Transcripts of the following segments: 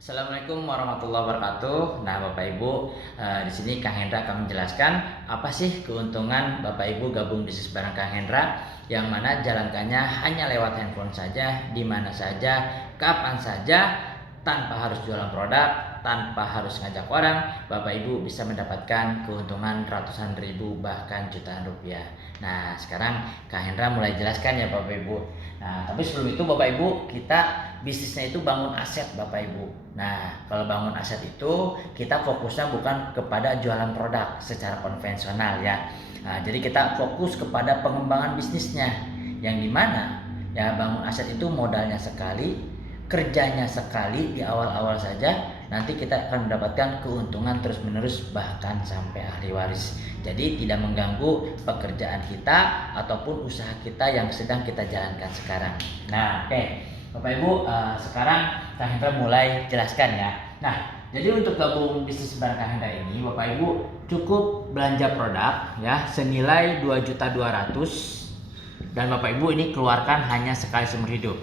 Assalamualaikum warahmatullahi wabarakatuh. Nah, Bapak Ibu, di sini Kang Hendra akan menjelaskan apa sih keuntungan Bapak Ibu gabung bisnis bareng Kang Hendra, yang mana jalankannya hanya lewat handphone saja, di mana saja, kapan saja, tanpa harus jualan produk, tanpa harus ngajak orang. Bapak Ibu bisa mendapatkan keuntungan ratusan ribu bahkan jutaan rupiah. Nah, sekarang Kang Hendra mulai jelaskan ya Bapak Ibu. Nah, tapi sebelum itu Bapak Ibu, kita bisnisnya itu bangun aset Bapak Ibu. Nah, kalau bangun aset itu kita fokusnya bukan kepada jualan produk secara konvensional ya. Nah, jadi kita fokus kepada pengembangan bisnisnya, yang dimana ya bangun aset itu modalnya sekali, kerjanya sekali di awal-awal saja, nanti kita akan mendapatkan keuntungan terus-menerus bahkan sampai ahli waris. Jadi tidak mengganggu pekerjaan kita ataupun usaha kita yang sedang kita jalankan sekarang. Nah, oke. Bapak Ibu, sekarang Kang Hendra mulai jelaskan ya. Nah, jadi untuk gabung bisnis bareng Kang Hendra ini, Bapak Ibu cukup belanja produk ya senilai 2.200.000, dan Bapak Ibu ini keluarkan hanya sekali seumur hidup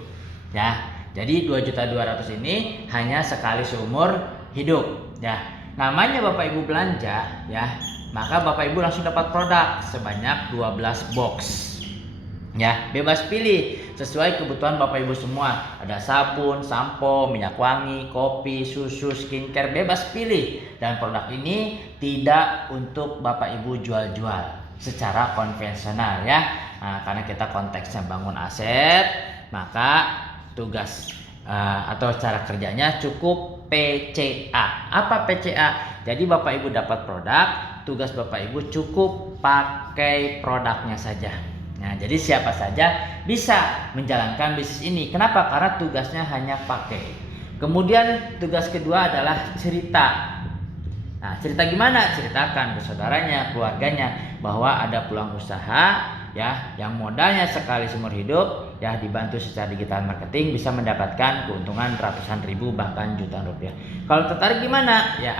ya. Jadi 2.200.000 ini hanya sekali seumur hidup ya. Namanya Bapak Ibu belanja ya, maka Bapak Ibu langsung dapat produk sebanyak 12 box. Ya, bebas pilih sesuai kebutuhan Bapak Ibu semua. Ada sabun, sampo, minyak wangi, kopi, susu, skincare, bebas pilih. Dan produk ini tidak untuk Bapak Ibu jual-jual secara konvensional ya. Nah, karena kita konteksnya bangun aset, maka tugas atau cara kerjanya cukup PCA. Apa PCA? Jadi Bapak Ibu dapat produk, tugas Bapak Ibu cukup pakai produknya saja. Nah, jadi siapa saja bisa menjalankan bisnis ini. Kenapa? Karena tugasnya hanya pakai. Kemudian tugas kedua adalah cerita. Nah, cerita gimana? Ceritakan ke saudaranya, keluarganya bahwa ada peluang usaha ya yang modalnya sekali seumur hidup ya, dibantu secara digital marketing bisa mendapatkan keuntungan ratusan ribu bahkan jutaan rupiah. Kalau tertarik gimana? Ya,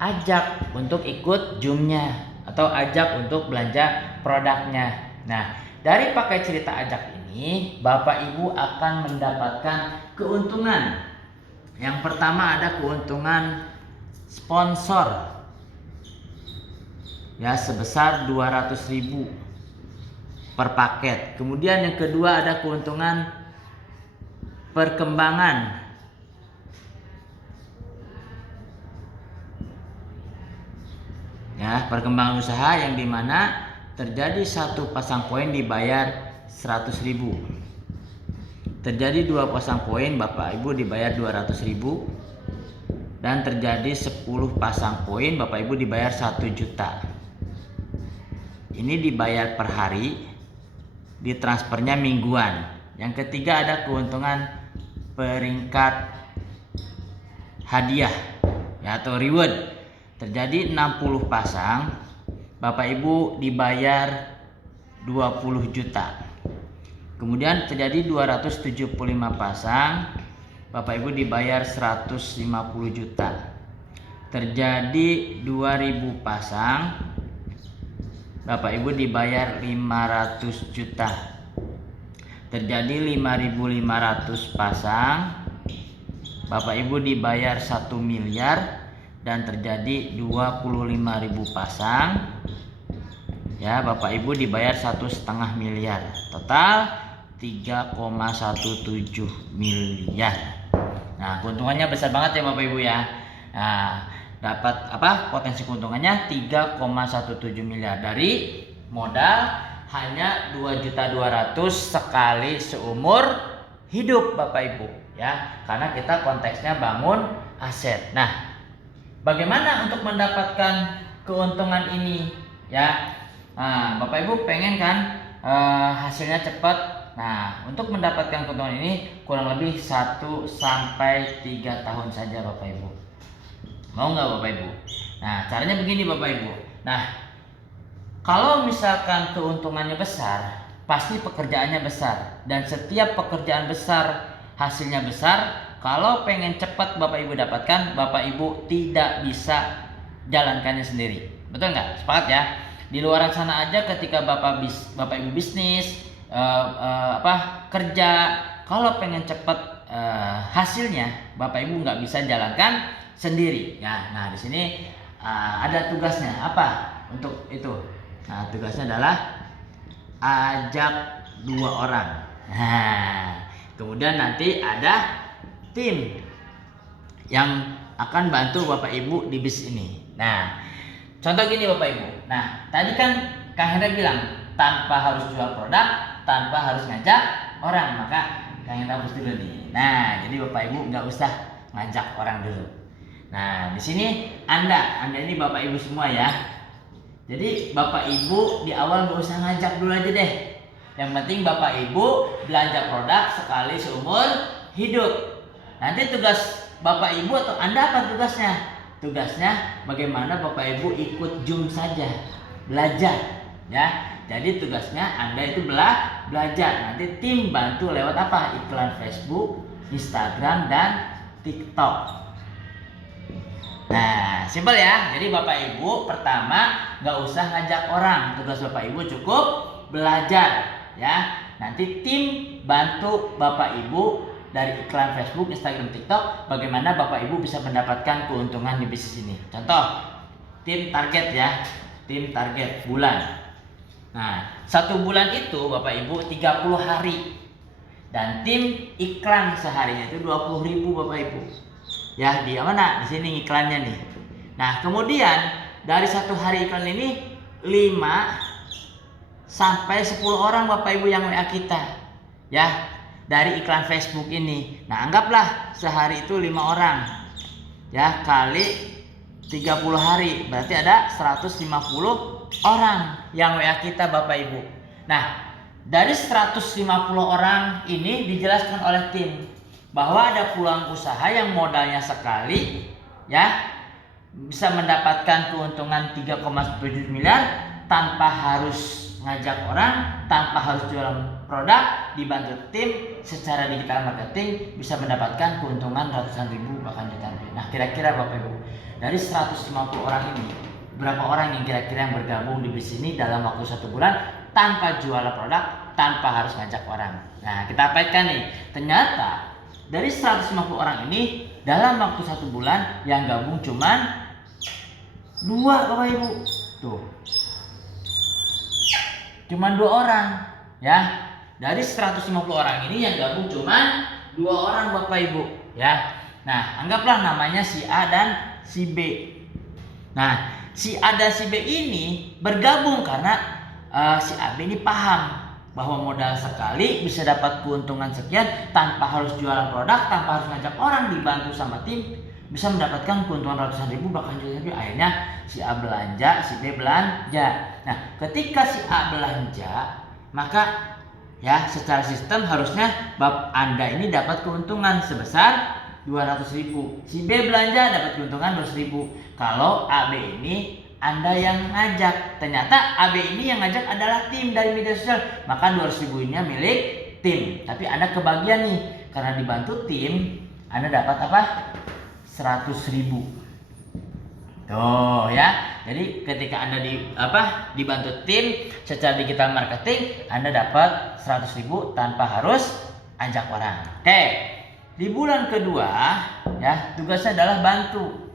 ajak untuk ikut Zoom-nya atau ajak untuk belanja produknya. Nah, dari pakai cerita ajak ini, Bapak Ibu akan mendapatkan keuntungan. Yang pertama ada keuntungan sponsor ya sebesar 200.000 per paket. Kemudian yang kedua ada keuntungan perkembangan. Ya, perkembangan usaha yang dimana terjadi satu pasang poin dibayar 100.000. Terjadi dua pasang poin Bapak Ibu dibayar 200.000. Dan terjadi 10 pasang poin Bapak Ibu dibayar 1 juta. Ini dibayar per hari, ditransfernya mingguan. Yang ketiga ada keuntungan peringkat hadiah ya, atau reward. Terjadi 60 pasang Bapak Ibu dibayar 20 juta. Kemudian terjadi 275 pasang Bapak Ibu dibayar 150 juta. Terjadi 2000 pasang Bapak Ibu dibayar 500 juta. Terjadi 5.500 pasang Bapak Ibu dibayar 1 miliar. Dan terjadi 25.000 pasang ya, Bapak Ibu dibayar 1,5 miliar. Total 3,17 miliar. Nah, keuntungannya besar banget ya Bapak Ibu ya. Nah, dapat apa? Potensi keuntungannya 3,17 miliar dari modal hanya 2.200.000 sekali seumur hidup Bapak Ibu ya. Karena kita konteksnya bangun aset. Nah, bagaimana untuk mendapatkan keuntungan ini ya? Nah, Bapak Ibu pengen kan hasilnya cepat. Nah, untuk mendapatkan keuntungan ini kurang lebih 1 sampai 3 tahun saja Bapak Ibu. Mau nggak Bapak Ibu? Nah, caranya begini Bapak Ibu. Nah, kalau misalkan keuntungannya besar, pasti pekerjaannya besar. Dan setiap pekerjaan besar, hasilnya besar. Kalau pengen cepat Bapak Ibu dapatkan, Bapak Ibu tidak bisa jalankannya sendiri. Betul nggak? Sepakat ya? Di luar sana aja ketika Bapak Ibu bisnis, kerja, kalau pengen cepat hasilnya Bapak Ibu nggak bisa jalankan sendiri ya. Nah di sini ada tugasnya apa untuk itu. Nah tugasnya adalah ajak 2 orang. Nah kemudian nanti ada tim yang akan bantu Bapak Ibu di bis ini. Nah contoh gini Bapak Ibu. Nah tadi kan Kang Hendra bilang tanpa harus jual produk, tanpa harus ngajak orang, maka Kang Hendra harus dulu nih. Nah jadi Bapak Ibu nggak usah ngajak orang dulu. Nah di sini Anda ini Bapak Ibu semua ya. Jadi Bapak Ibu di awal nggak usah ngajak dulu aja deh. Yang penting Bapak Ibu belanja produk sekali seumur hidup. Nanti tugas Bapak Ibu atau Anda apa tugasnya? Tugasnya bagaimana Bapak Ibu ikut Zoom saja, belajar ya. Jadi tugasnya Anda itu belajar. Nanti tim bantu lewat apa? Iklan Facebook, Instagram, dan TikTok. Nah, simpel ya. Jadi Bapak Ibu pertama nggak usah ngajak orang. Tugas Bapak Ibu cukup belajar ya. Nanti tim bantu Bapak Ibu dari iklan Facebook, Instagram, TikTok, bagaimana Bapak Ibu bisa mendapatkan keuntungan di bisnis ini. Contoh, tim target ya, tim target bulan. Nah, 1 bulan itu Bapak Ibu 30 hari. Dan tim iklan seharinya itu 20.000 Bapak Ibu. Ya, di mana? Di sini iklannya nih. Nah, kemudian dari 1 hari iklan ini 5 sampai 10 orang Bapak Ibu yang WA kita. Ya, dari iklan Facebook ini. Nah anggaplah sehari itu 5 orang ya, kali 30 hari berarti ada 150 orang yang WA kita Bapak Ibu. Nah dari 150 orang ini dijelaskan oleh tim bahwa ada peluang usaha yang modalnya sekali ya bisa mendapatkan keuntungan 3,7 miliar tanpa harus ngajak orang, tanpa harus jualan produk, dibantu tim secara digital marketing bisa mendapatkan keuntungan ratusan ribu bahkan jutaan rupiah. Nah kira-kira Bapak Ibu dari 150 orang ini berapa orang yang kira-kira yang bergabung di bisnis ini dalam waktu 1 bulan tanpa jualan produk, tanpa harus ngajak orang. Nah kita apaikan nih, ternyata dari 150 orang ini dalam waktu 1 bulan yang gabung cuman 2 Bapak Ibu. Tuh cuman 2 orang ya. Dari 150 orang ini yang gabung cuman 2 orang Bapak Ibu ya. Nah anggaplah namanya si A dan si B. Nah si A dan si B ini bergabung karena si A B ini paham bahwa modal sekali bisa dapat keuntungan sekian tanpa harus jualan produk, tanpa harus ngajak orang, dibantu sama tim bisa mendapatkan keuntungan ratusan ribu bahkan jutaan ribu. Akhirnya si A belanja, si B belanja. Nah ketika si A belanja maka ya secara sistem harusnya Anda ini dapat keuntungan sebesar 200.000. Si B belanja dapat keuntungan 200.000. Kalau AB ini Anda yang ngajak, ternyata AB ini yang ngajak adalah tim dari media sosial, maka 200.000 ini milik tim. Tapi Anda kebagian nih karena dibantu tim, Anda dapat apa? 100.000. Tuh ya. Jadi ketika Anda dibantu tim secara digital marketing, Anda dapat 100.000 tanpa harus ajak orang. Oke. Di bulan kedua ya, tugasnya adalah bantu.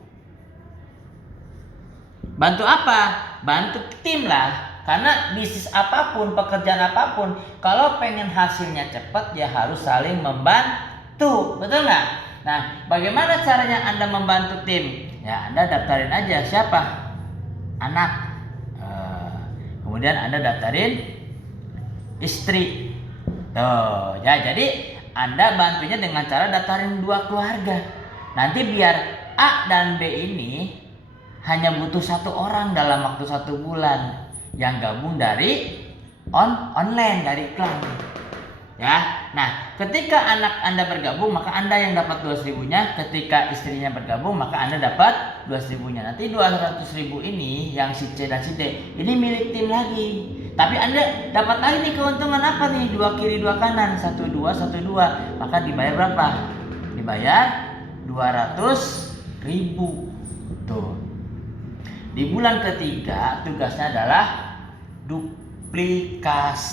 Bantu apa? Bantu tim lah. Karena bisnis apapun, pekerjaan apapun, kalau pengen hasilnya cepat ya harus saling membantu. Betul nggak? Nah, bagaimana caranya Anda membantu tim? Ya, Anda daftarin aja siapa? Anak. Kemudian Anda daftarin istri. Tuh, ya jadi Anda bantunya dengan cara daftarin 2 keluarga. Nanti biar A dan B ini hanya butuh 1 orang dalam waktu 1 bulan yang gabung dari online, dari iklan. Ya, nah ketika anak Anda bergabung maka Anda yang dapat 200.000-nya, ketika istrinya bergabung maka Anda dapat 200.000-nya. Nanti 200.000 ini yang si C dan si D ini milik tim lagi. Tapi Anda dapat lagi nih keuntungan apa nih? 2 kiri 2 kanan, 1 2 1 2. Maka dibayar berapa? Dibayar 200.000. Tuh. Di bulan ketiga tugasnya adalah duplikasi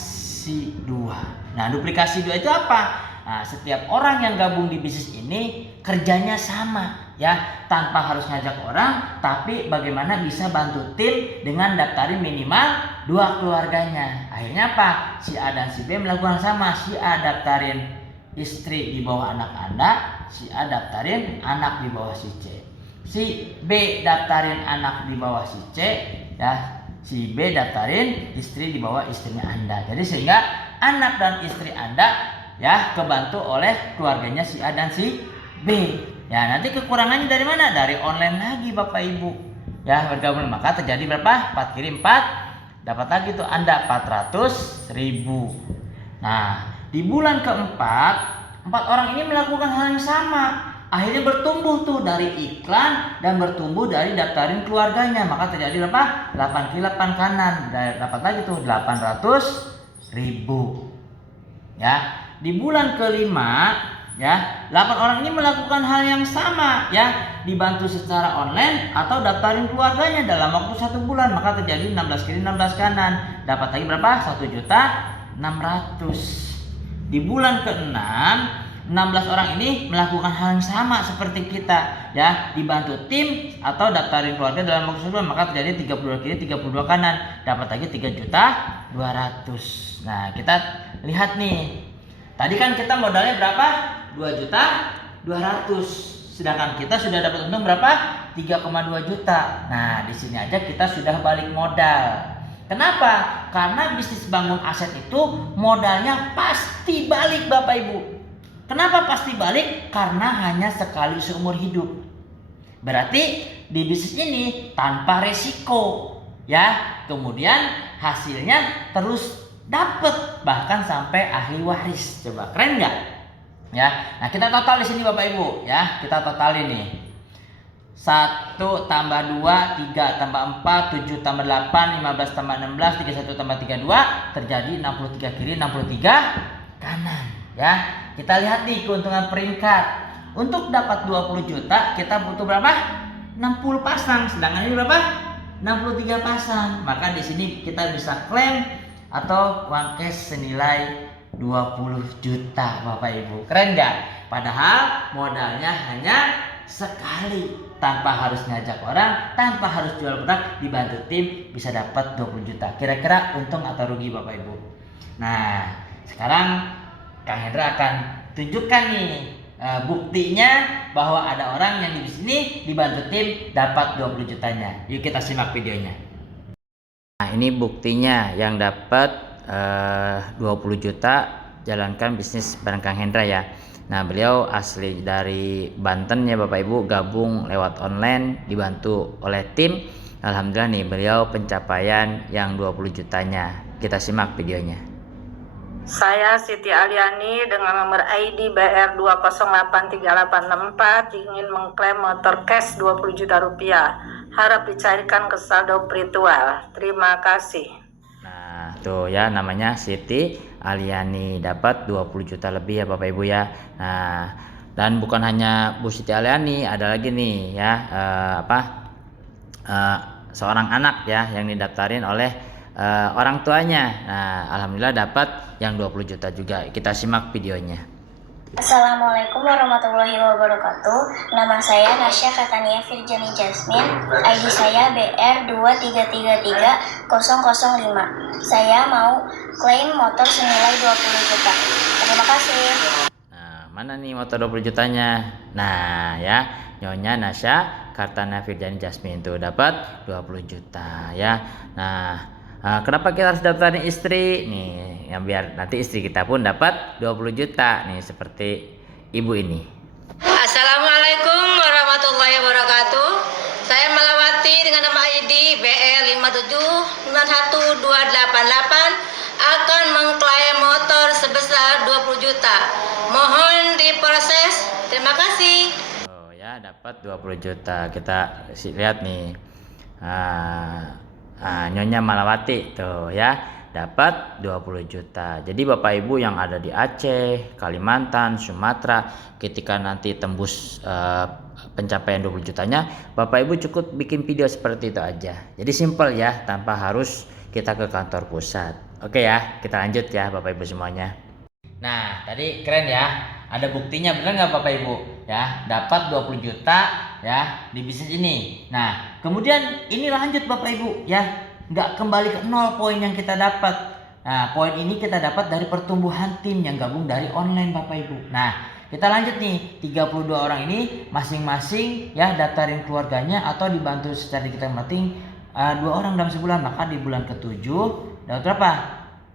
2. Nah, duplikasi 2 itu apa? Nah, setiap orang yang gabung di bisnis ini kerjanya sama ya, tanpa harus ngajak orang, tapi bagaimana bisa bantu tim dengan daftarin minimal 2 keluarganya. Akhirnya apa? Si A dan si B melakukan sama. Si A daftarin istri di bawah anak Anda, si A daftarin anak di bawah si C. Si B daftarin anak di bawah si C, ya. Si B daftarin istri di bawah istrinya Anda. Jadi sehingga anak dan istri Anda ya kebantu oleh keluarganya si A dan si B. Ya, nanti kekurangannya dari mana? Dari online lagi Bapak Ibu. Ya, bergabung maka terjadi berapa? 4 kiri 4. Dapat lagi tuh Anda 400.000. Nah, di bulan keempat, 4 orang ini melakukan hal yang sama. Akhirnya bertumbuh tuh dari iklan dan bertumbuh dari daftarin keluarganya. Maka terjadi berapa? 8 kiri 8 kanan. Dapat lagi tuh 800.000. Ya, di bulan kelima ya, 8 orang ini melakukan hal yang sama ya, dibantu secara online atau daftarin keluarganya dalam waktu 1 bulan. Maka terjadi 16 kiri 16 kanan. Dapat lagi berapa? 1.600.000. Di bulan ke-6, 16 orang ini melakukan hal yang sama seperti kita ya, dibantu tim atau daftarin keluarga dalam waktu 1 bulan. Maka terjadi 32 kiri 32 kanan. Dapat lagi 3.200.000. Nah, kita lihat nih. Tadi kan kita modalnya berapa? 2.200.000. Sedangkan kita sudah dapat untung berapa? 3,2 juta. Nah, di sini aja kita sudah balik modal. Kenapa? Karena bisnis bangun aset itu modalnya pasti balik Bapak Ibu. Kenapa pasti balik? Karena hanya sekali seumur hidup. Berarti di bisnis ini tanpa resiko ya. Kemudian hasilnya terus dapat bahkan sampai ahli waris. Coba keren nggak? Ya. Nah, kita total di sini Bapak Ibu ya. Kita totalin nih. 1 tambah 2, 3 tambah 4, 7 tambah 8, 15 tambah 16, 31 tambah 32, terjadi 63 kiri 63 kanan ya. Kita lihat nih keuntungan peringkat. Untuk dapat 20 juta kita butuh berapa? 60 pasang. Sedangkan ini berapa? 63 pasang. Maka di sini kita bisa klaim atau uang cash senilai 20 juta Bapak Ibu. Keren nggak? Padahal modalnya hanya sekali, tanpa harus ngajak orang, tanpa harus jual produk, dibantu tim bisa dapat 20 juta. Kira-kira untung atau rugi Bapak Ibu? Nah, sekarang Kang Hendra akan tunjukkan nih buktinya bahwa ada orang yang di sini dibantu tim dapat 20 jutanya. Yuk kita simak videonya. Nah, ini buktinya yang dapat 20 juta jalankan bisnis bareng Kang Hendra ya. Nah, beliau asli dari Banten ya Bapak Ibu, gabung lewat online dibantu oleh tim. Alhamdulillah nih beliau pencapaian yang 20 jutanya. Kita simak videonya. Saya Siti Aliani dengan nomor ID BR2083864 ingin mengklaim motor cash 20 juta rupiah. Harap dicairkan ke saldo virtual. Terima kasih. Nah, tuh ya namanya Siti Aliani, dapat 20 juta lebih ya Bapak Ibu ya. Nah, dan bukan hanya Bu Siti Aliani, ada lagi nih ya seorang anak ya yang didaftarin oleh orang tuanya. Nah, alhamdulillah dapat yang 20 juta juga. Kita simak videonya. Assalamualaikum warahmatullahi wabarakatuh. Nama saya Nasya Katania Firjani Jasmine. ID saya BR2333005. Saya mau klaim motor senilai 20 juta. Terima kasih. Nah, mana nih motor 20 jutanya? Nah, ya, Nyonya Nasya Katania Firjani Jasmine itu dapat 20 juta ya. Nah, kenapa kita harus daftarin istri nih, yang biar nanti istri kita pun dapat 20 juta nih seperti ibu ini. Assalamualaikum warahmatullahi wabarakatuh. Saya Malawati dengan nama ID BL5791288 akan mengklaim motor sebesar 20 juta. Mohon diproses. Terima kasih. Oh ya, dapat 20 juta. Kita lihat nih. Nyonya Malawati tuh ya dapat 20 juta. Jadi Bapak Ibu yang ada di Aceh, Kalimantan, Sumatera, ketika nanti tembus pencapaian 20 jutanya, Bapak Ibu cukup bikin video seperti itu aja. Jadi simple ya, tanpa harus kita ke kantor pusat. Oke ya, kita lanjut ya Bapak Ibu semuanya. Nah, tadi keren ya. Ada buktinya, bener nggak Bapak Ibu? Ya, dapat 20 juta ya di bisnis ini. Nah, kemudian ini lanjut Bapak Ibu ya. Nggak kembali ke nol poin yang kita dapat. Nah, poin ini kita dapat dari pertumbuhan tim yang gabung dari online Bapak Ibu. Nah, kita lanjut nih, 32 orang ini masing-masing ya daftarin keluarganya atau dibantu secara digital marketing 2 orang dalam sebulan. Maka di bulan ke-7 dapat berapa?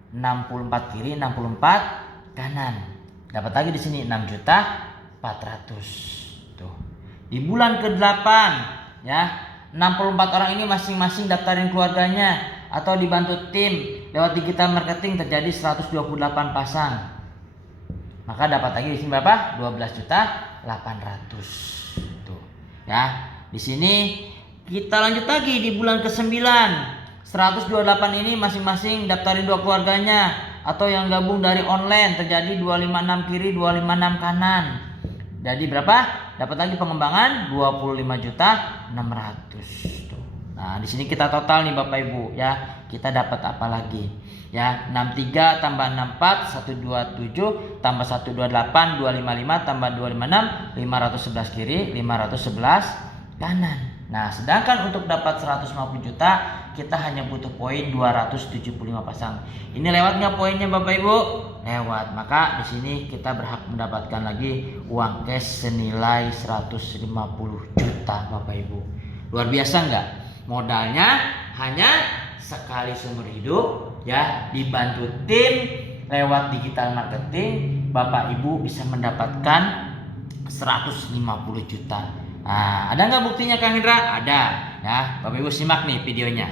64 kiri, 64 kanan. Dapat lagi di sini 6.400.000. Tuh. Di bulan ke-8 ya, 64 orang ini masing-masing daftarin keluarganya atau dibantu tim lewat digital marketing terjadi 128 pasang. Maka dapat lagi di sini berapa? 12.800.000. Tuh. Ya. Di sini kita lanjut lagi di bulan ke-9. 128 ini masing-masing daftarin 2 keluarganya atau yang gabung dari online terjadi 256 kiri, 256 kanan. Jadi berapa? Dapat lagi pengembangan 25.600.000. Tuh. Nah, di sini kita total nih Bapak Ibu ya. Kita dapat apa lagi? Ya, 63 tambah 64 127 tambah 128 255 tambah 256 511 kiri, 511 kanan. Nah, sedangkan untuk dapat 150 juta kita hanya butuh poin 275 pasang. Ini lewat nggak poinnya Bapak Ibu? Lewat. Maka di sini kita berhak mendapatkan lagi uang cash senilai 150 juta Bapak Ibu. Luar biasa nggak? Modalnya hanya sekali seumur hidup ya, dibantu tim lewat digital marketing, Bapak Ibu bisa mendapatkan 150 juta. Nah, ada nggak buktinya Kang Hendra? Ada ya. Bapak Ibu simak nih videonya.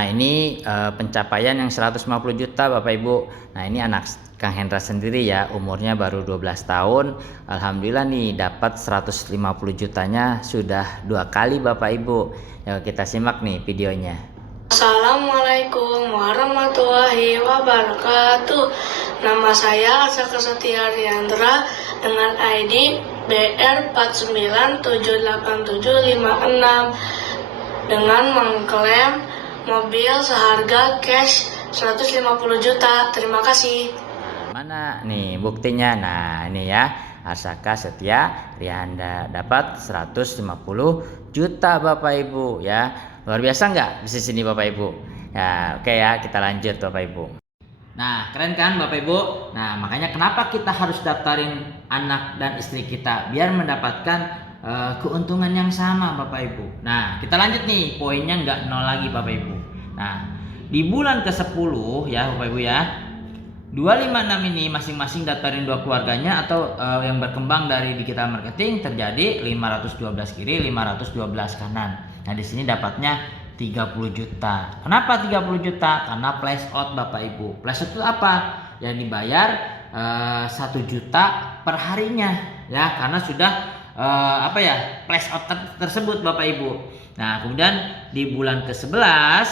Nah, ini pencapaian yang 150 juta Bapak Ibu. Nah, ini anak Kang Hendra sendiri ya, umurnya baru 12 tahun. Alhamdulillah nih dapat 150 jutanya sudah 2 kali Bapak Ibu. Ya, kita simak nih videonya. Assalamualaikum warahmatullahi wabarakatuh. Nama saya Asaka Setia Riandra dengan ID BR4978756 dengan mengklaim mobil seharga cash 150 juta. Terima kasih. Mana nih buktinya? Nah, ini ya. Asaka Setia Riandra dapat 150 juta Bapak Ibu ya. Luar biasa nggak bisnis ini Bapak Ibu? Ya, oke ya, kita lanjut Bapak Ibu. Nah, keren kan Bapak Ibu? Nah, makanya kenapa kita harus daftarin anak dan istri kita biar mendapatkan keuntungan yang sama Bapak Ibu. Nah, kita lanjut nih, poinnya nggak nol lagi Bapak Ibu. Nah, di bulan ke-10 ya Bapak Ibu ya, 256 ini masing-masing daftarin 2 keluarganya atau yang berkembang dari digital marketing terjadi 512 kiri, 512 kanan. Nah, di sini dapatnya 30 juta. Kenapa 30 juta? Karena flash out Bapak Ibu. Flash out itu apa? Yang dibayar 1 juta per harinya ya, karena sudah flash out tersebut Bapak Ibu. Nah, kemudian di bulan ke-11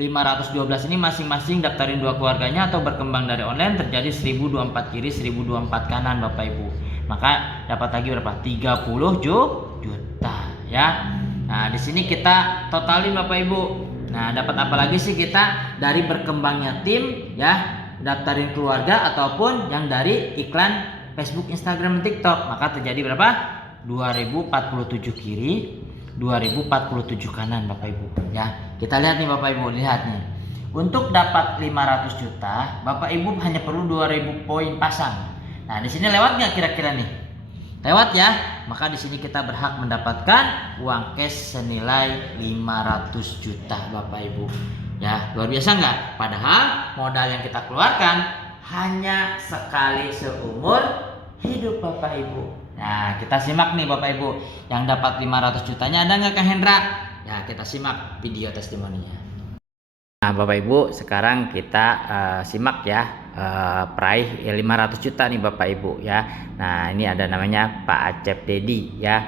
512 ini masing-masing daftarin 2 keluarganya atau berkembang dari online terjadi 1024 kiri, 1024 kanan Bapak Ibu. Maka dapat lagi berapa? 30 juta ya. Nah, di sini kita totalin Bapak Ibu. Nah, dapat apa lagi sih kita dari berkembangnya tim ya, daftarin keluarga ataupun yang dari iklan Facebook, Instagram, TikTok. Maka terjadi berapa? 2047 kiri, 2047 kanan Bapak Ibu ya. Kita lihat nih Bapak Ibu, lihat nih. Untuk dapat 500 juta, Bapak Ibu hanya perlu 2000 poin pasang. Nah, di sini lewat nggak kira-kira nih? Lewat ya. Maka di sini kita berhak mendapatkan uang cash senilai 500 juta Bapak Ibu. Ya, luar biasa nggak? Padahal modal yang kita keluarkan hanya sekali seumur hidup Bapak Ibu. Nah, kita simak nih Bapak Ibu, yang dapat 500 jutanya ada nggak Kang Hendra? Ya, kita simak video testimoninya. Nah, Bapak Ibu, sekarang kita simak ya peraih 500 juta nih Bapak Ibu ya. Nah, ini ada namanya Pak Acep Dedi ya,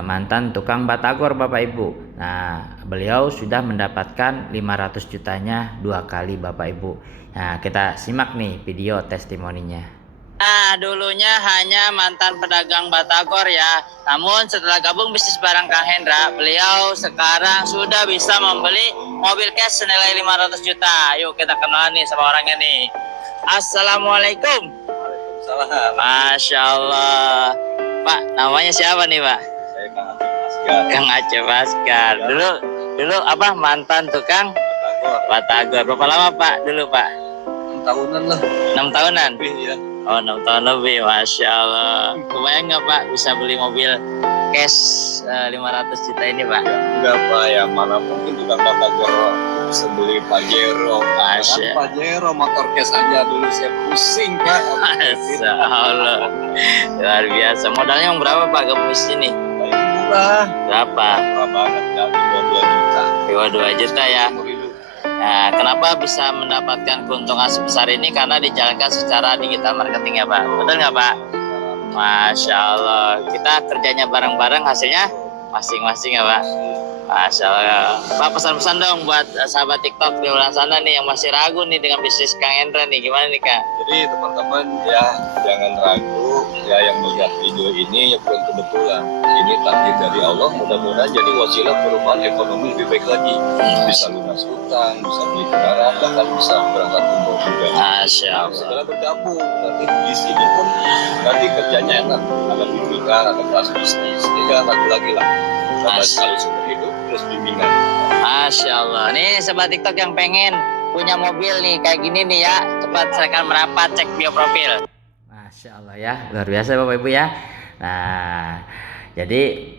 mantan tukang batagor Bapak Ibu. Nah, beliau sudah mendapatkan 500 jutanya 2 kali Bapak Ibu. Nah, kita simak nih video testimoninya. Nah, dulunya hanya mantan pedagang batagor ya. Namun setelah gabung bisnis barang Kang Hendra, beliau sekarang sudah bisa membeli mobil cash senilai 500 juta. Yuk kita kenal nih sama orangnya nih. Assalamualaikum. Waalaikumsalam. Masya Allah. Pak, namanya siapa nih Pak? Saya Kang Aceh Asgar. Kang Aceh Baskar. Dulu apa mantan tukang batagor. Berapa lama Pak dulu Pak? 6 tahunan lah. 6 tahunan? Lebih ya. Oh 6 tahun lebih, Masya Allah. Kebayang nggak Pak bisa beli mobil cash 500 juta ini Pak? Enggak Pak, ya mana mungkin tukang batagor bisa beli Pajero. Masya. Pajero motor cash aja dulu saya pusing Pak. Masya Allah. Luar biasa. Modalnya yang berapa Pak ke bus ini? Paling murah. Berapa? Murah banget ya, 2 juta. 2 juta ya. Nah, kenapa bisa mendapatkan keuntungan sebesar ini? Karena dijalankan secara digital marketing ya Pak. Betul nggak Pak? Masya Allah. Kita kerjanya bareng-bareng, hasilnya masing-masing ya Pak. Masya Allah. Pak, pesan-pesan dong buat sahabat TikTok di luar sana nih yang masih ragu nih dengan bisnis Kang Hendra nih. Gimana nih Kang? Jadi teman-teman ya jangan ragu ya yang melihat video ini ya belum kebetulan. Ini takdir dari Allah, mudah-mudahan jadi wasilah perubahan ekonomi lebih baik lagi. Bisa lunas hutang, bisa beli kendaraan, bahkan bisa berangkat umroh juga. Masya Allah. Setelah bergabung nanti di sini pun nanti kerjanya enak, ada bimbingan, ada kelas bisnis, tidak ragu lagi lah. Sama sekali sumber hidup terus bimbingan. Masya Allah. Nih sobat TikTok yang pengen punya mobil nih kayak gini nih ya, cepat silakan merapat, cek bio profil. Masya Allah ya, luar biasa Bapak Ibu ya. Nah, jadi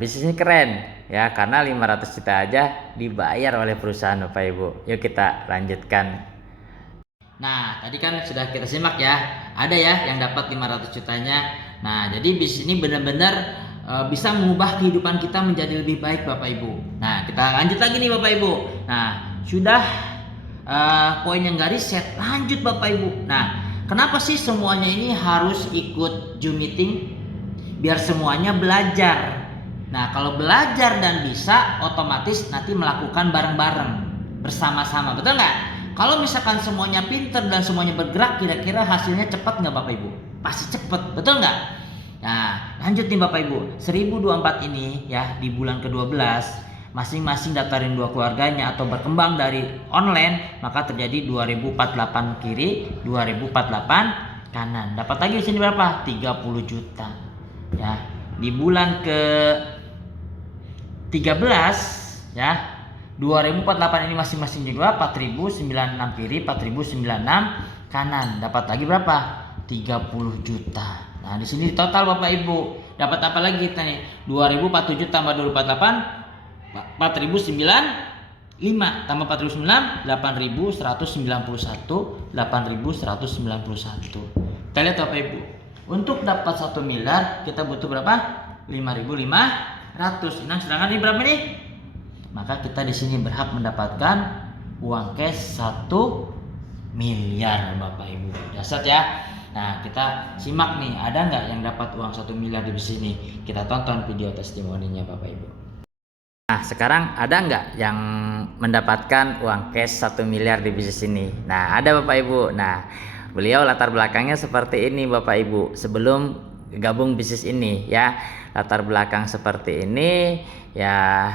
bisnis ini keren ya, karena 500 juta aja dibayar oleh perusahaan Bapak Ibu. Yuk kita lanjutkan. Nah, tadi kan sudah kita simak ya, ada ya yang dapat 500 jutanya. Nah, jadi bisnis ini benar-benar bisa mengubah kehidupan kita menjadi lebih baik Bapak Ibu. Nah, kita lanjut lagi nih Bapak Ibu. Nah, sudah poin yang gak riset, lanjut Bapak Ibu. Nah, kenapa sih semuanya ini harus ikut Zoom meeting? Biar semuanya belajar. Nah, kalau belajar dan bisa, otomatis nanti melakukan bareng-bareng, bersama-sama, betul nggak? Kalau misalkan semuanya pinter dan semuanya bergerak, kira-kira hasilnya cepat nggak Bapak Ibu? Pasti cepat, betul nggak? Nah, lanjut nih Bapak Ibu. 1024 ini ya, di bulan ke-12 masing-masing daftarin 2 keluarganya atau berkembang dari online, maka terjadi 2048 kiri, 2048 kanan. Dapat lagi di sini berapa? 30 juta. Ya, di bulan ke-13 ya, 2048 ini masing-masing juga 4096 kiri, 4096 kanan. Dapat lagi berapa? 30 juta. Nah, di sini total Bapak Ibu dapat apa lagi kita nih? 2047 tambah 2048 4095 tambah 4009 8191 8191. Kita lihat Bapak Ibu. Untuk dapat 1 miliar kita butuh berapa? 5.500. Nah, sedangkan ini berapa nih? Maka kita di sini berhak mendapatkan uang cash 1 miliar Bapak Ibu. Dasar ya. Nah, kita simak nih, ada nggak yang dapat uang 1 miliar di sini? Kita tonton video testimoninya Bapak Ibu. Nah, sekarang ada nggak yang mendapatkan uang cash 1 miliar di bisnis ini? Nah, ada Bapak Ibu. Nah, beliau latar belakangnya seperti ini Bapak Ibu. Sebelum gabung bisnis ini ya, latar belakang seperti ini ya,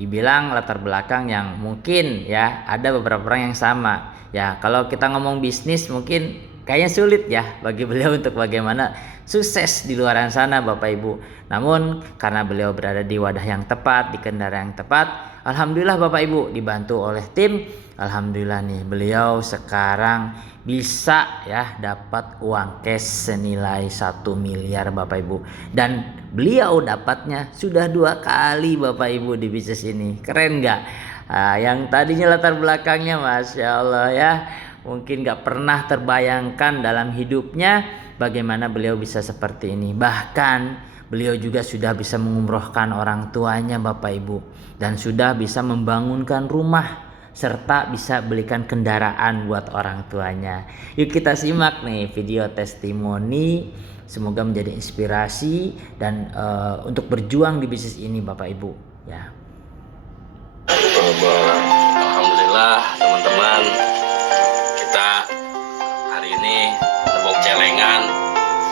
dibilang latar belakang yang mungkin ya ada beberapa orang yang sama. Ya, kalau kita ngomong bisnis mungkin kayaknya sulit ya bagi beliau untuk bagaimana sukses di luar sana Bapak Ibu. Namun karena beliau berada di wadah yang tepat, di kendaraan yang tepat, alhamdulillah Bapak Ibu dibantu oleh tim. Alhamdulillah nih beliau sekarang bisa ya dapat uang cash senilai 1 miliar Bapak Ibu. Dan beliau dapatnya sudah 2 kali Bapak Ibu di bisnis ini. Keren nggak? Yang tadinya latar belakangnya Masya Allah ya, mungkin gak pernah terbayangkan dalam hidupnya bagaimana beliau bisa seperti ini. Bahkan beliau juga sudah bisa mengumrohkan orang tuanya Bapak Ibu, dan sudah bisa membangunkan rumah serta bisa belikan kendaraan buat orang tuanya. Yuk kita simak nih video testimoni, semoga menjadi inspirasi dan untuk berjuang di bisnis ini Bapak Ibu ya. Alhamdulillah teman-teman, kita hari ini nebok celengan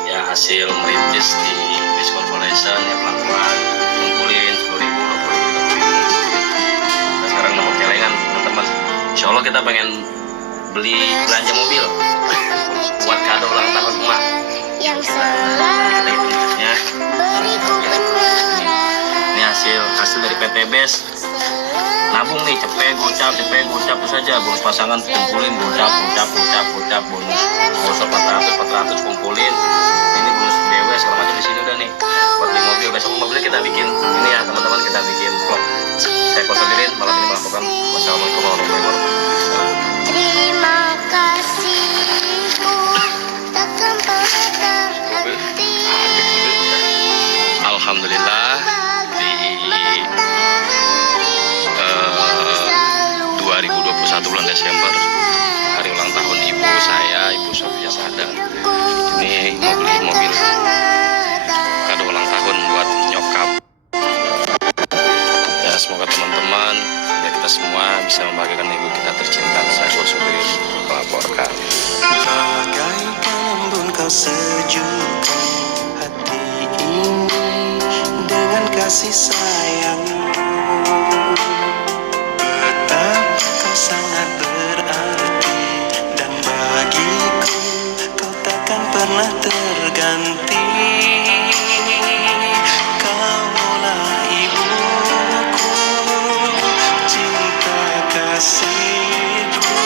ya, hasil merintis di Biz Corporation ya, pelan-pelan ngumpulin 10.000, 20.000. Nah, sekarang nebok celengan teman-teman. Insya Allah kita pengen beli belanja mobil. buat kado ulang tahun emak. yang selalu Ya. beriku penerangan. Ini hasil dari PT BES. Nabung nih, cepet gocap terus saja. Bonus pasangan kumpulin, gocap bonus. Bonus 400 kumpulin. Ini bonus BW segala macam di sini udah nih. Buat beli mobil, besok mobilnya kita bikin ini ya teman-teman, kita bikin vlog. Saya konsentrasi malam ini melakukan. Wassalamualaikum warahmatullahi wabarakatuh. Terima kasihku takkan pernah terhenti. Alhamdulillah di 2021 bulan Desember, hari ulang tahun ibu saya, Ibu Sofia Sadang. Ini mau beli mobil kado ulang tahun buat nyokap. Ya, semoga teman-teman ya kita semua bisa membahagiakan ibu kita tercinta. Saya Sudiri melaporkan. Bagaikan embun kau sejukkan hati ini dengan kasih sayangmu. Betapa kau sangat berarti dan bagiku kau takkan pernah terganti. Kaulah ibuku, cinta kasihku.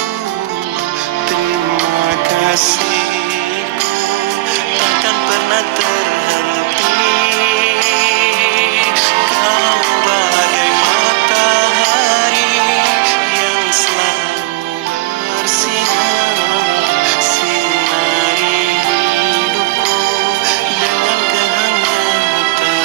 Terima kasihku takkan pernah terhenti. Kau bagai matahari yang selalu bersinar, sinari hidupku dengan kehangatan.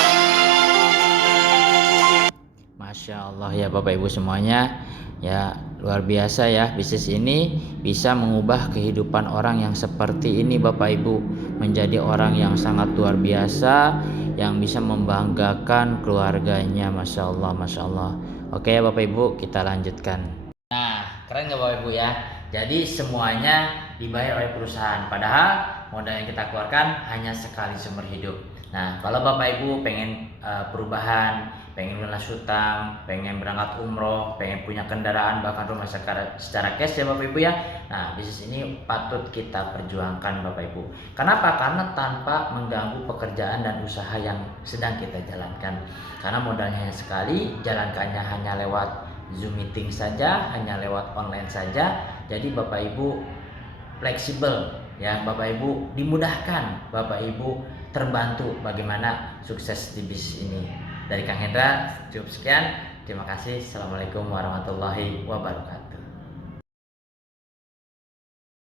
Masya Allah ya Bapak Ibu semuanya, ya luar biasa ya, bisnis ini bisa mengubah kehidupan orang yang seperti ini Bapak Ibu menjadi orang yang sangat luar biasa, yang bisa membanggakan keluarganya. Masya Allah, Masya Allah. Oke ya Bapak Ibu, kita lanjutkan. Nah, keren nggak Bapak Ibu ya? Jadi semuanya dibayar oleh perusahaan, padahal modal yang kita keluarkan hanya sekali seumur hidup. Nah, kalau Bapak Ibu pengen perubahan, pengen lunas hutang, pengen berangkat umroh, pengen punya kendaraan, bahkan rumah secara cash ya Bapak Ibu ya. Nah, bisnis ini patut kita perjuangkan Bapak Ibu. Kenapa? Karena tanpa mengganggu pekerjaan dan usaha yang sedang kita jalankan. Karena modalnya hanya sekali, jalankannya hanya lewat Zoom meeting saja, hanya lewat online saja. Jadi Bapak Ibu fleksibel ya, Bapak Ibu dimudahkan, Bapak Ibu terbantu bagaimana sukses di bisnis ini. Dari Kang Hendra cukup sekian. Terima kasih. Assalamualaikum warahmatullahi wabarakatuh.